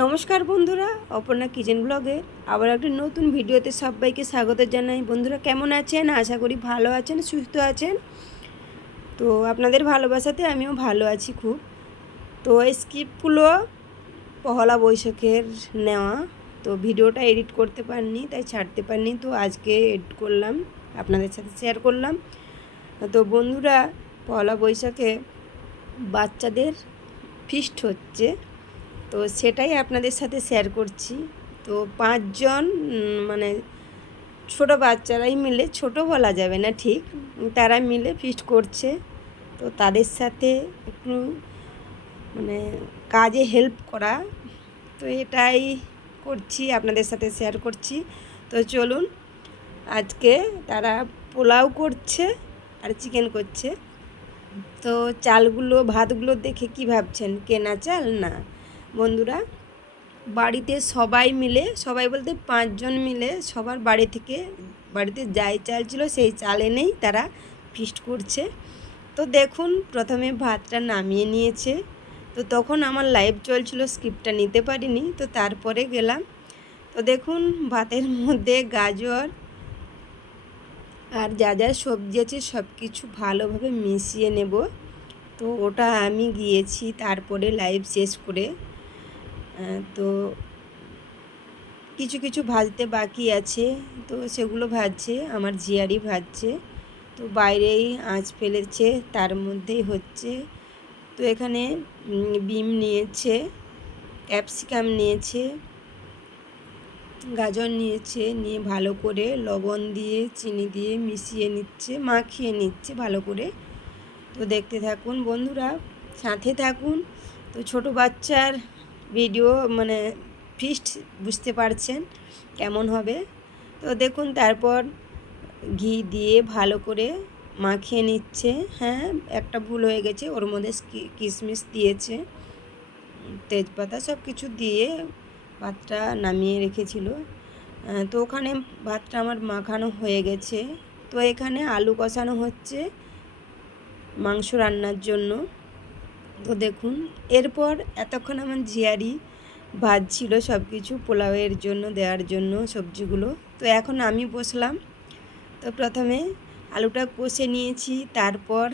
নমস্কার বন্ধুরা, অপর্ণা কিচেন ব্লগে আবার একটা নতুন ভিডিওতে সবাইকে স্বাগত জানাই। বন্ধুরা কেমন আছেন? আশা করি ভালো আছেন, সুস্থ আছেন। তো আপনাদের ভালোবাসাতে আমিও ভালো আছি খুব। তো এই স্ক্রিপ্টগুলো পহেলা বৈশাখের নেওয়া, তো ভিডিওটা এডিট করতে পারিনি, তাই ছাড়তে পারিনি। তো আজকে এডিট করলাম, আপনাদের সাথে শেয়ার করলাম। তো বন্ধুরা, পহেলা বৈশাখে বাচ্চাদের ফিস্ট হচ্ছে, তো সেটাই আপনাদের সাথে শেয়ার করছি। তো 5 জন মানে ছোটো বাচ্চারাই মিলে, ছোট বলা যাবে না ঠিক, তারা মিলে ফিস্ট করছে। তো তাদের সাথে একটু মানে কাজে হেল্প করা, তো এটাই করছি, আপনাদের সাথে শেয়ার করছি। তো চলুন, আজকে তারা পোলাও করছে আর চিকেন করছে। তো চালগুলো, ভাতগুলো দেখে কি ভাবছেন কেনা চাল? না বন্ধুরা, বাড়িতে সবাই মিলে, সবাই বলতে 5 জন মিলে সবার বাড়িতে যাই চাল ছিল সেই চাল এনেই তারা ফিস্ট করছে। তো দেখুন, প্রথমে ভাতটা নামিয়ে নিয়েছে। তো তখন আমার লাইভ চলছিল, স্কিপটা নিতে পারিনি, তো তারপরে গেলাম। তো দেখুন, ভাতের মধ্যে গাজর আর যা যা সবজি আছে সব কিছু ভালোভাবে মিশিয়ে নেব। তো ওটা আমি গিয়েছি তারপরে লাইভ শেষ করে। তো কিছু কিছু ভাজতে বাকি আছে, তো সেগুলো ভাজছে আমার জিয়ারি ভাজছে। তো বাইরেই আঁচ ফেলেছে, তার মধ্যেই হচ্ছে। তো এখানে বিম নিয়েছে, ক্যাপসিকাম নিয়েছে, গাজর নিয়েছে, নিয়ে ভালো করে লবণ দিয়ে চিনি দিয়ে মিশিয়ে নিচ্ছে, মাখিয়ে নিচ্ছে ভালো করে। তো দেখতে থাকুন বন্ধুরা, সাথে থাকুন। তো ছোট বাচ্চার ভিডিও মানে ফিস্ট, বুঝতে পারছেন কেমন হবে। তো দেখুন, তারপর ঘি দিয়ে ভালো করে মাখিয়ে নিচ্ছে। হ্যাঁ, একটা ভুল হয়ে গেছে, ওর মধ্যে কিশমিশ দিয়েছে, তেজপাতা সব কিছু দিয়ে ভাতটা নামিয়ে রেখেছিল। তো ওখানে ভাতটা আমার মাখানো হয়ে গেছে। তো এখানে আলু কষানো হচ্ছে মাংস রান্নার জন্য। তো দেখুন, এরপর এতক্ষণ আমার জিয়ারি ভাজছিল সব কিছু পোলাওয়ের জন্য দেওয়ার জন্য সবজিগুলো। তো এখন আমি বসলাম। তো প্রথমে আলুটা কষে নিয়েছি, তারপর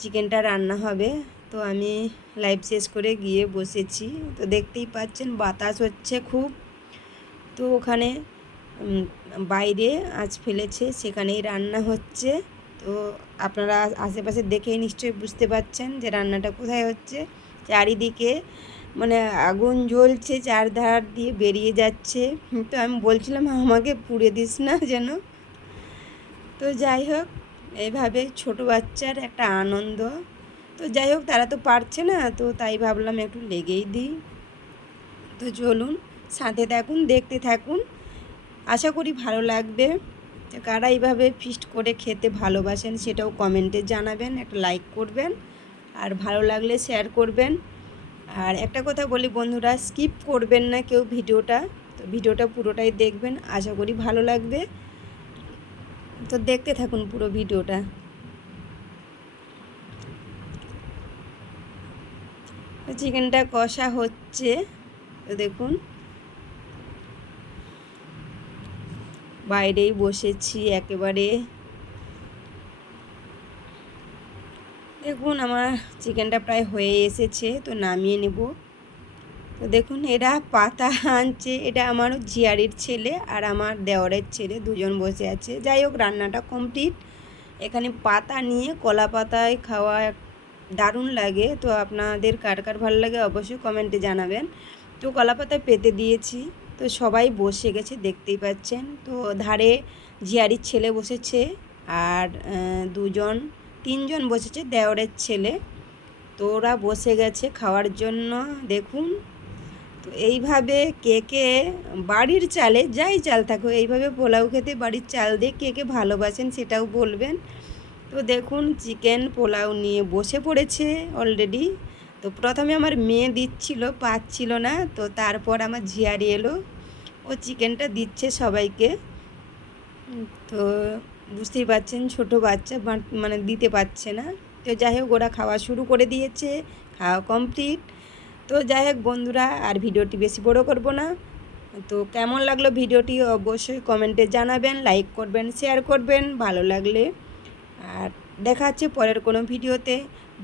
চিকেনটা রান্না হবে। তো আমি লাইভ শেষ করে গিয়ে বসেছি। তো দেখতেই পাচ্ছেন বাতাস হচ্ছে খুব। তো ওখানে বাইরে আঁচ ফেলেছে, সেখানেই রান্না হচ্ছে। তো আপনারা আশেপাশে দেখেই নিশ্চয়ই বুঝতে পারছেন যে রান্নাটা কোথায় হচ্ছে। চারিদিকে মানে আগুন জ্বলছে, চারধার দিয়ে বেরিয়ে যাচ্ছে। তো আমি বলছিলাম আমাকে পুড়ে দিস না যেন। তো যাই হোক, এইভাবে ছোট বাচ্চার একটা আনন্দ। তো যাই হোক, তারা তো পারছে না, তো তাই ভাবলাম একটু লেগেই দিই। তো চলুন, সাথে থাকুন, দেখতে থাকুন, আশা করি ভালো লাগবে। কারা এইভাবে ফিস্ট করে খেতে ভালোবাসেন সেটাও কমেন্টে জানাবেন, একটা লাইক করবেন, আর ভালো লাগলে শেয়ার করবেন। আর একটা কথা বলি বন্ধুরা, স্কিপ করবেন না কেউ ভিডিওটা। তো ভিডিওটা পুরোটাই দেখবেন, আশা করি ভালো লাগবে। তো দেখতে থাকুন পুরো ভিডিওটা। চিকেনটা কষা হচ্ছে, তো দেখুন বাইরেই বসেছি একেবারে। দেখুন আমার চিকেনটা প্রায় হয়ে এসেছে, তো নামিয়ে নেব। তো দেখুন এরা পাতা আনছে, এটা আমারও ঝিয়ারির ছেলে আর আমার দেওরের ছেলে, দুজন বসে আছে। যাই হোক, রান্নাটা কমপ্লিট। এখানে পাতা নিয়ে কলা পাতায় খাওয়া দারুণ লাগে। তো আপনাদের কার কার ভালো লাগে অবশ্যই কমেন্টে জানাবেন। তো কলা পাতায় পেতে দিয়েছি। তো সবাই বসে গেছে, দেখতেই পাচ্ছেন। তো ধারে ঝিয়ারির ছেলে বসেছে, আর তিনজন বসেছে দেওরের ছেলে। তো ওরা বসে গেছে খাওয়ার জন্য। দেখুন, তো এইভাবে কে কে বাড়ির চালে, যাই চাল থাকো, এইভাবে পোলাও খেতে বাড়ির চাল দিয়ে কে কে ভালোবাসেন সেটাও বলবেন। তো দেখুন, চিকেন পোলাও নিয়ে বসে পড়েছে অলরেডি। তো প্রথমে আমার মেয়ে দিচ্ছিল, পাচ্ছিল না, তো তারপর আমার ঝিয়ারি এলো, ও চিকেনটা দিচ্ছে সবাইকে। তো বুঝতেই পারছেন ছোট বাচ্চা দিতে পারছে না। তো যাই হোক, ওরা খাওয়া শুরু করে দিয়েছে, খাওয়া কমপ্লিট। তো যাই হোক বন্ধুরা, আর ভিডিওটি বেশি বড় করব না। তো কেমন লাগলো ভিডিওটি অবশ্যই কমেন্টে জানাবেন, লাইক করবেন, শেয়ার করবেন ভালো লাগলে। আর দেখা হচ্ছে পরের কোনো ভিডিওতে।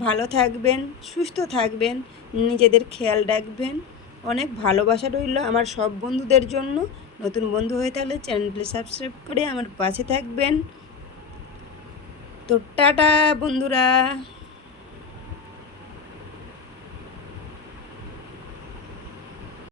ভালো থাকবেন, সুস্থ থাকবেন, নিজেদের খেয়াল রাখবেন। অনেক ভালোবাসা রইল আমার সব বন্ধুদের জন্য। নতুন বন্ধু হয়ে থাকলে চ্যানেলটি সাবস্ক্রাইব করে আমার পাশে থাকবেন। তো টাটা বন্ধুরা।